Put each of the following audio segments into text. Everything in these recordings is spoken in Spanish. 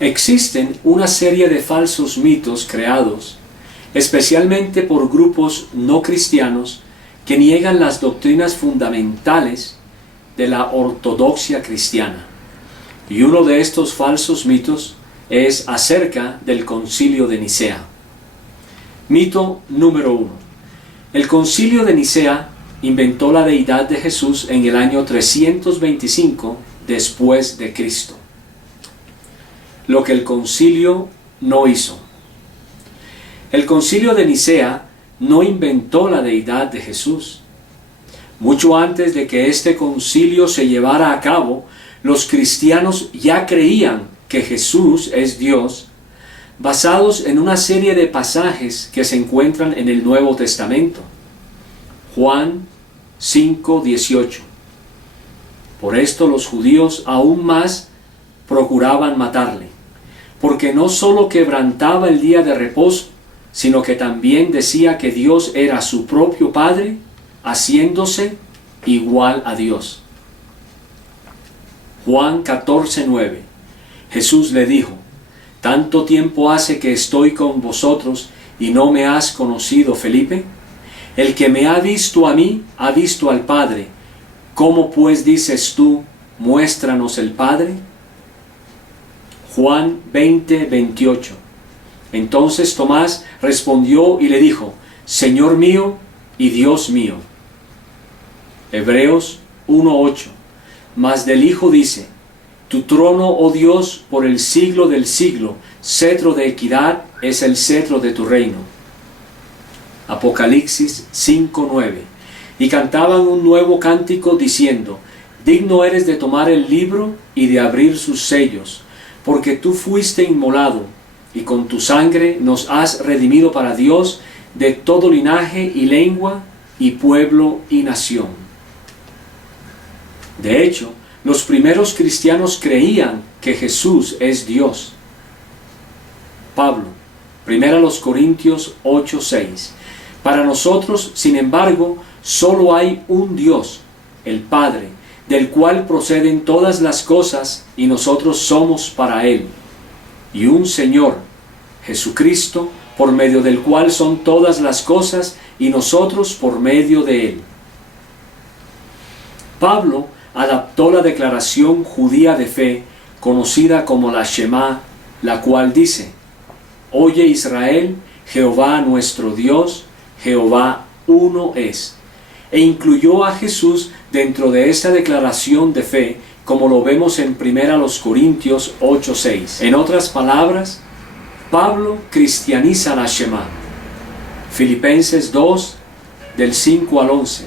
Existen una serie de falsos mitos creados, especialmente por grupos no cristianos que niegan las doctrinas fundamentales de la ortodoxia cristiana. Y uno de estos falsos mitos es acerca del Concilio de Nicea. Mito número 1. El Concilio de Nicea inventó la deidad de Jesús en el año 325 después de Cristo. Lo que el concilio no hizo. El Concilio de Nicea no inventó la deidad de Jesús. Mucho antes de que este concilio se llevara a cabo, los cristianos ya creían que Jesús es Dios, basados en una serie de pasajes que se encuentran en el Nuevo Testamento. Juan 5:18. Por esto los judíos aún más procuraban matarle, porque no solo quebrantaba el día de reposo, sino que también decía que Dios era su propio Padre, haciéndose igual a Dios. Juan 14:9. Jesús le dijo: ¿tanto tiempo hace que estoy con vosotros y no me has conocido, Felipe? El que me ha visto a mí, ha visto al Padre. ¿Cómo pues dices tú, muéstranos el Padre? Juan 20:28. Entonces Tomás respondió y le dijo: Señor mío y Dios mío. Hebreos 1:8. Mas del Hijo dice: Tu trono, oh Dios, por el siglo del siglo, cetro de equidad es el cetro de tu reino. Apocalipsis 5:9. Y cantaban un nuevo cántico diciendo: Digno eres de tomar el libro y de abrir sus sellos, porque tú fuiste inmolado, y con tu sangre nos has redimido para Dios de todo linaje y lengua y pueblo y nación. De hecho, los primeros cristianos creían que Jesús es Dios. Pablo, 1 Corintios 8:6. Para nosotros, sin embargo, solo hay un Dios, el Padre, del cual proceden todas las cosas y nosotros somos para Él, y un Señor, Jesucristo, por medio del cual son todas las cosas y nosotros por medio de Él. Pablo adaptó la declaración judía de fe, conocida como la Shema, la cual dice: Oye Israel, Jehová nuestro Dios, Jehová uno es. E incluyó a Jesús dentro de esta declaración de fe, como lo vemos en 1 Corintios 8:6. En otras palabras, Pablo cristianiza la Shema. Filipenses 2, del 5 al 11.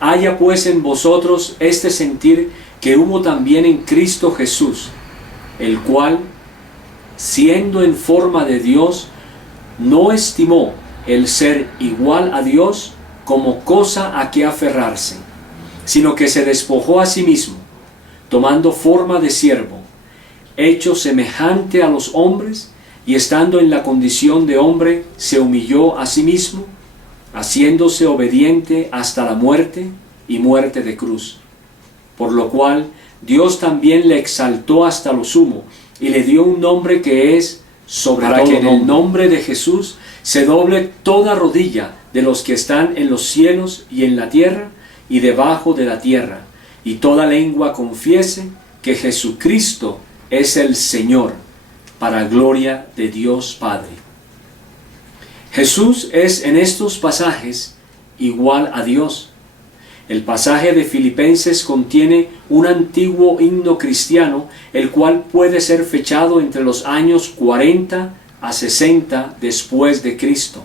Haya pues en vosotros este sentir que hubo también en Cristo Jesús, el cual, siendo en forma de Dios, no estimó el ser igual a Dios como cosa a que aferrarse, sino que se despojó a sí mismo, tomando forma de siervo, hecho semejante a los hombres, y estando en la condición de hombre, se humilló a sí mismo, haciéndose obediente hasta la muerte y muerte de cruz. Por lo cual Dios también le exaltó hasta lo sumo, y le dio un nombre que es sobre todo nombre, para que en el nombre de Jesús se doble toda rodilla de los que están en los cielos y en la tierra y debajo de la tierra, y toda lengua confiese que Jesucristo es el Señor, para gloria de Dios Padre. Jesús es en estos pasajes igual a Dios. El pasaje de Filipenses contiene un antiguo himno cristiano, el cual puede ser fechado entre los años 40 a 60 después de Cristo.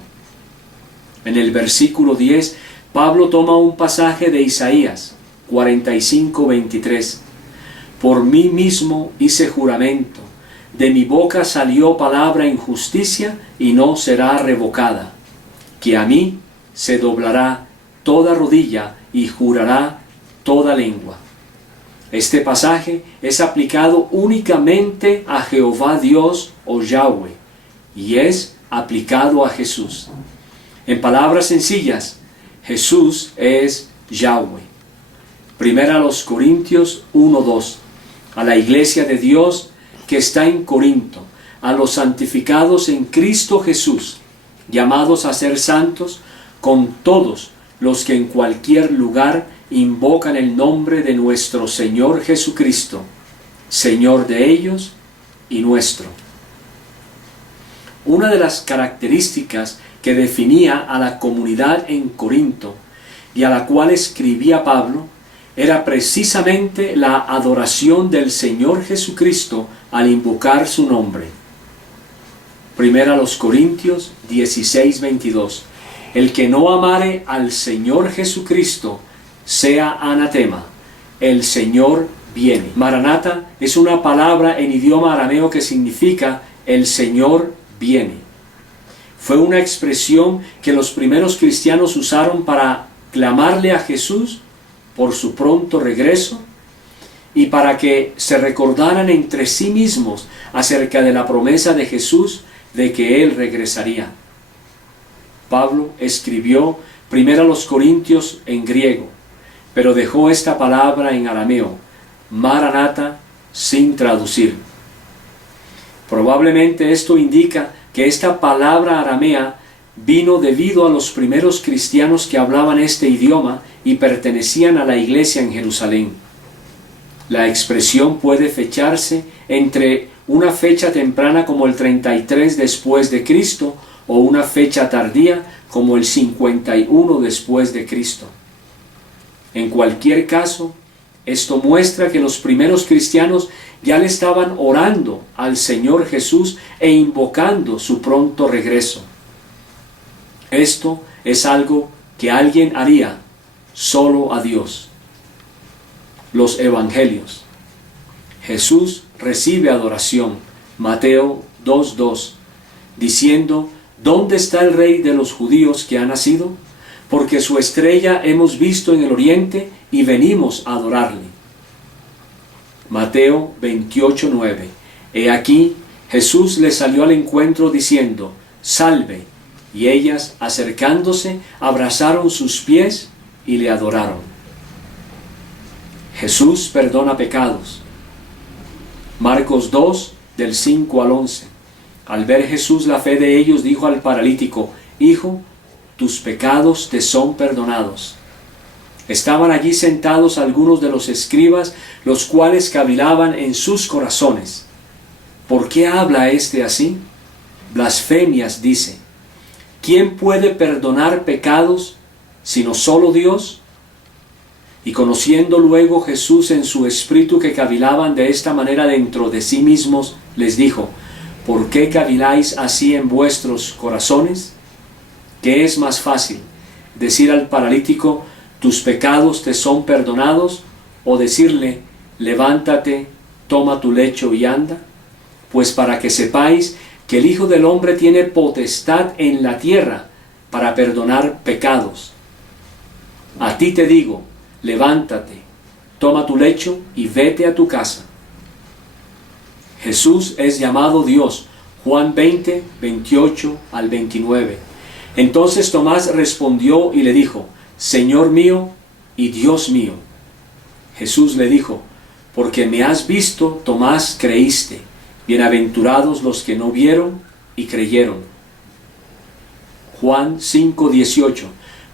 En el versículo 10, Pablo toma un pasaje de Isaías 45:23. Por mí mismo hice juramento, de mi boca salió palabra en justicia y no será revocada, que a mí se doblará toda rodilla y jurará toda lengua. Este pasaje es aplicado únicamente a Jehová Dios o Yahweh, y es aplicado a Jesús. En palabras sencillas, Jesús es Yahweh. 1 Corintios 1:2. A la iglesia de Dios que está en Corinto, a los santificados en Cristo Jesús, llamados a ser santos, con todos los que en cualquier lugar invocan el nombre de nuestro Señor Jesucristo, Señor de ellos y nuestro. Una de las características que definía a la comunidad en Corinto y a la cual escribía Pablo era precisamente la adoración del Señor Jesucristo al invocar su nombre. Primera a los Corintios 16:22. El que no amare al Señor Jesucristo sea anatema. El Señor viene. Maranata es una palabra en idioma arameo que significa el Señor viene. Fue una expresión que los primeros cristianos usaron para clamarle a Jesús por su pronto regreso y para que se recordaran entre sí mismos acerca de la promesa de Jesús de que Él regresaría. Pablo escribió primero a los Corintios en griego, pero dejó esta palabra en arameo, Maranata, sin traducir. Probablemente esto indica que esta palabra aramea vino debido a los primeros cristianos que hablaban este idioma y pertenecían a la iglesia en Jerusalén. La expresión puede fecharse entre una fecha temprana como el 33 después de Cristo o una fecha tardía como el 51 después de Cristo. En cualquier caso, esto muestra que los primeros cristianos ya le estaban orando al Señor Jesús e invocando su pronto regreso. Esto es algo que alguien haría solo a Dios. Los evangelios. Jesús recibe adoración, Mateo 2:2, diciendo: ¿dónde está el rey de los judíos que ha nacido? Porque su estrella hemos visto en el oriente y venimos a adorarle. Mateo 28:9. He aquí, Jesús les salió al encuentro diciendo: salve, y ellas, acercándose, abrazaron sus pies y le adoraron. Jesús perdona pecados. Marcos 2, del 5 al 11. Al ver Jesús la fe de ellos, dijo al paralítico: hijo, tus pecados te son perdonados. Estaban allí sentados algunos de los escribas, los cuales cavilaban en sus corazones: ¿por qué habla éste así? Blasfemias dice. ¿Quién puede perdonar pecados sino solo Dios? Y conociendo luego Jesús en su espíritu que cavilaban de esta manera dentro de sí mismos, les dijo: ¿por qué caviláis así en vuestros corazones? ¿Qué es más fácil, decir al paralítico: tus pecados te son perdonados, o decirle: levántate, toma tu lecho y anda? Pues para que sepáis que el Hijo del Hombre tiene potestad en la tierra para perdonar pecados. A ti te digo: levántate, toma tu lecho y vete a tu casa. Jesús es llamado Dios, Juan 20, 28 al 29. Entonces Tomás respondió y le dijo: Señor mío y Dios mío. Jesús le dijo: porque me has visto, Tomás, creíste. Bienaventurados los que no vieron y creyeron. Juan 5, 18.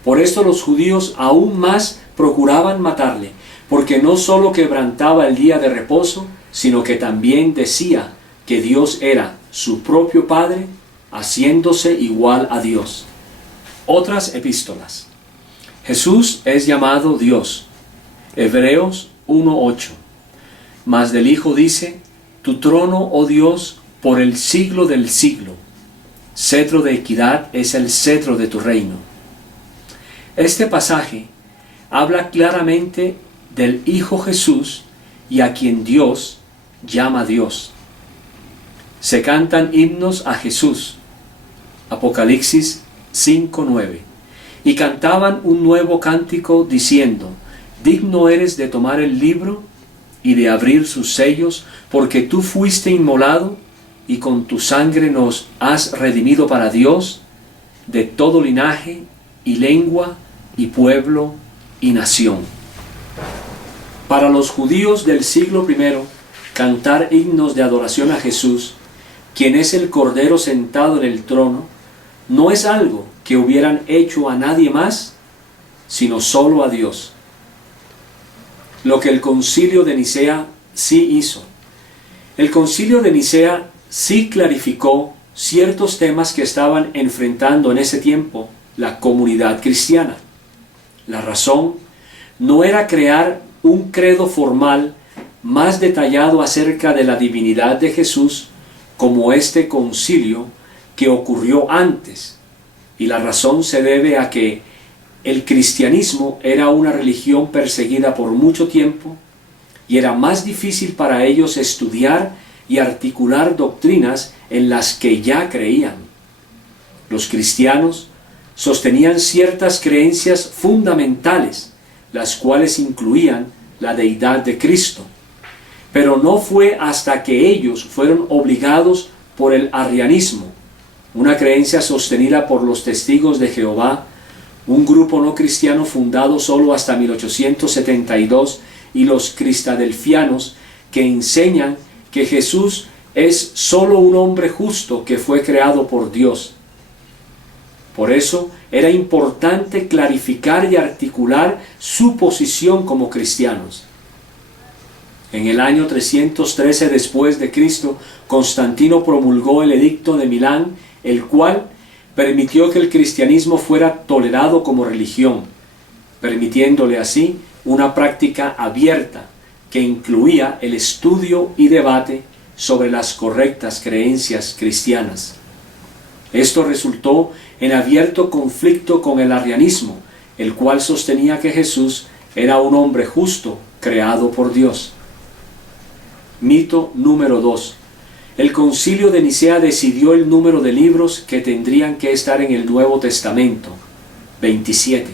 Por esto los judíos aún más procuraban matarle, porque no solo quebrantaba el día de reposo, sino que también decía que Dios era su propio Padre, haciéndose igual a Dios. Otras epístolas. Jesús es llamado Dios. Hebreos 1:8. Mas del Hijo dice: tu trono, oh Dios, por el siglo del siglo. Cetro de equidad es el cetro de tu reino. Este pasaje habla claramente del Hijo Jesús y a quien Dios llama Dios. Se cantan himnos a Jesús. Apocalipsis 5:9. Y cantaban un nuevo cántico diciendo: digno eres de tomar el libro y de abrir sus sellos, porque tú fuiste inmolado y con tu sangre nos has redimido para Dios de todo linaje y lengua y pueblo y nación. Para los judíos del siglo I, cantar himnos de adoración a Jesús, quien es el Cordero sentado en el trono, no es algo que hubieran hecho a nadie más, sino solo a Dios. Lo que el Concilio de Nicea sí hizo. El Concilio de Nicea sí clarificó ciertos temas que estaban enfrentando en ese tiempo la comunidad cristiana. La razón no era crear un credo formal más detallado acerca de la divinidad de Jesús como este concilio que ocurrió antes, y la razón se debe a que el cristianismo era una religión perseguida por mucho tiempo y era más difícil para ellos estudiar y articular doctrinas en las que ya creían. Los cristianos sostenían ciertas creencias fundamentales, las cuales incluían la deidad de Cristo. Pero no fue hasta que ellos fueron obligados por el arrianismo, una creencia sostenida por los Testigos de Jehová, un grupo no cristiano fundado solo hasta 1872, y los cristadelfianos, que enseñan que Jesús es solo un hombre justo que fue creado por Dios. Por eso era importante clarificar y articular su posición como cristianos. En el año 313 después de Cristo, Constantino promulgó el Edicto de Milán, el cual permitió que el cristianismo fuera tolerado como religión, permitiéndole así una práctica abierta que incluía el estudio y debate sobre las correctas creencias cristianas. Esto resultó en abierto conflicto con el arrianismo, el cual sostenía que Jesús era un hombre justo creado por Dios. Mito número 2. El Concilio de Nicea decidió el número de libros que tendrían que estar en el Nuevo Testamento, 27.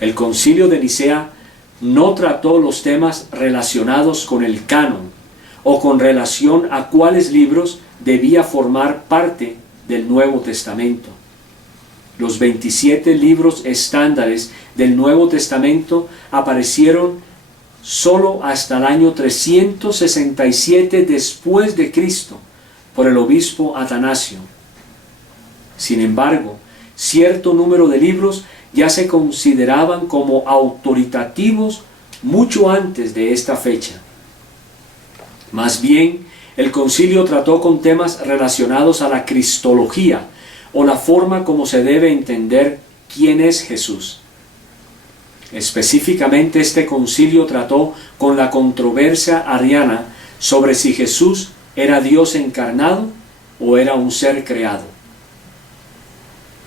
El Concilio de Nicea no trató los temas relacionados con el canon o con relación a cuáles libros debía formar parte del Nuevo Testamento. Los 27 libros estándares del Nuevo Testamento aparecieron solo hasta el año 367 después de Cristo por el obispo Atanasio. Sin embargo, cierto número de libros ya se consideraban como autoritativos mucho antes de esta fecha. Más bien, el concilio trató con temas relacionados a la cristología o la forma como se debe entender quién es Jesús. Específicamente, este concilio trató con la controversia arriana sobre si Jesús era Dios encarnado o era un ser creado.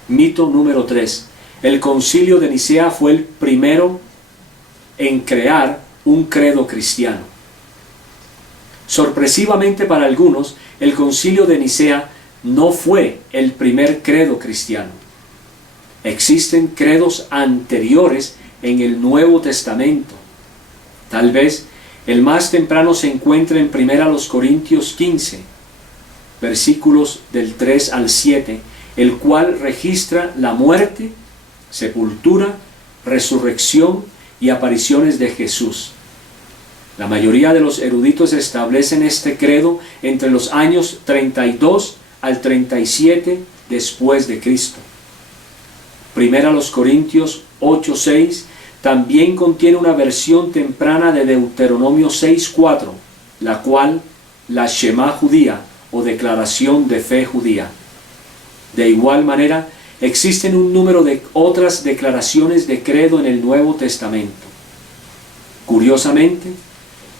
Mito número 3. El concilio de Nicea fue el primero en crear un credo cristiano. Sorpresivamente para algunos, el concilio de Nicea no fue el primer credo cristiano. Existen credos anteriores en el Nuevo Testamento. Tal vez el más temprano se encuentra en 1 Corintios 15, versículos del 3 al 7, el cual registra la muerte, sepultura, resurrección y apariciones de Jesús. La mayoría de los eruditos establecen este credo entre los años 32 al 37 después de Cristo. 1 Corintios 8:6 también contiene una versión temprana de Deuteronomio 6:4, la cual la Shema judía o declaración de fe judía. De igual manera, existen un número de otras declaraciones de credo en el Nuevo Testamento. Curiosamente,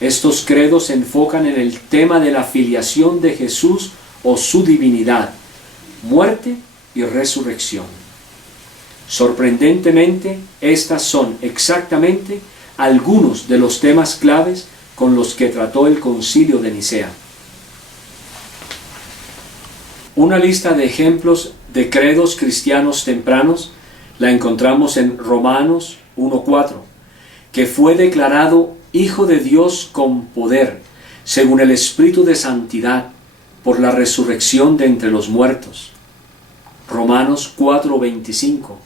estos credos se enfocan en el tema de la filiación de Jesús o su divinidad, muerte y resurrección. Sorprendentemente, estas son exactamente algunos de los temas claves con los que trató el Concilio de Nicea. Una lista de ejemplos de credos cristianos tempranos la encontramos en Romanos 1:4, que fue declarado Hijo de Dios con poder, según el Espíritu de Santidad, por la resurrección de entre los muertos. Romanos 4:25,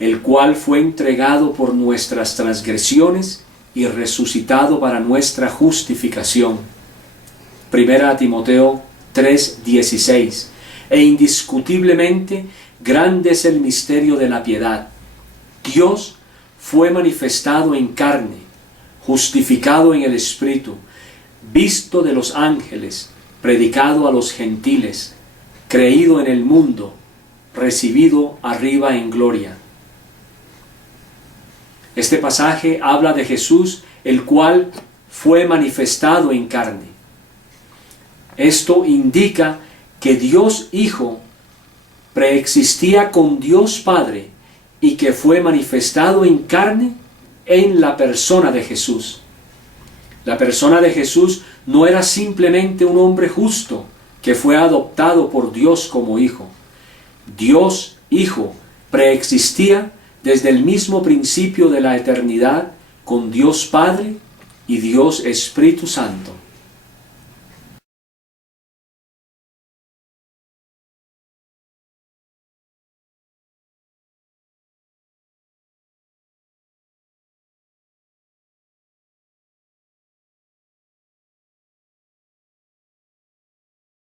el cual fue entregado por nuestras transgresiones y resucitado para nuestra justificación. Primera a Timoteo 3:16. E indiscutiblemente grande es el misterio de la piedad. Dios fue manifestado en carne, justificado en el Espíritu, visto de los ángeles, predicado a los gentiles, creído en el mundo, recibido arriba en gloria. Este pasaje habla de Jesús, el cual fue manifestado en carne. Esto indica que Dios Hijo preexistía con Dios Padre y que fue manifestado en carne en la persona de Jesús. La persona de Jesús no era simplemente un hombre justo que fue adoptado por Dios como hijo. Dios Hijo preexistía desde el mismo principio de la eternidad con Dios Padre y Dios Espíritu Santo.